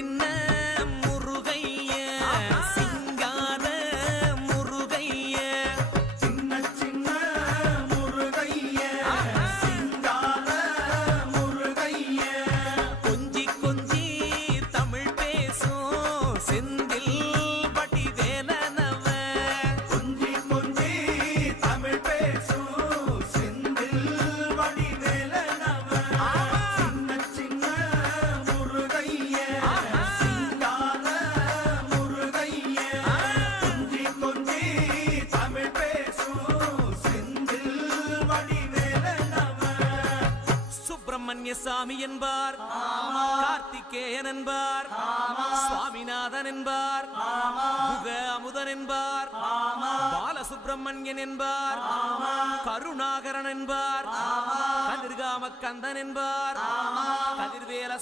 சின்ன முருகைய சிங்கார முருகைய சின்ன சின்ன முருகைய சிங்கார முருகைய கொஞ்சி கொஞ்சி தமிழ் பேசும் செந்தில் பட்டி வேலனவ கொஞ்சி கொஞ்சி தமிழ் பேசும் செந்தில் வடி வேலனவ சின்ன சின்ன முருகைய சிங்கார முருகைய கொஞ்சி கொஞ்சி தமிழ் பேசும் செந்தில் வடி வேலனவ சுப்பிரமணிய சாமி என்பார் கார்த்திகேயன் என்பார் சுவாமிநாதன் என்பார் முக அமுதன் என்பார் பாலசுப்பிரமணியன் என்பார் கருணாகரன் என்பார் கதிர்காம கந்தன் என்பார் கதிர்வேல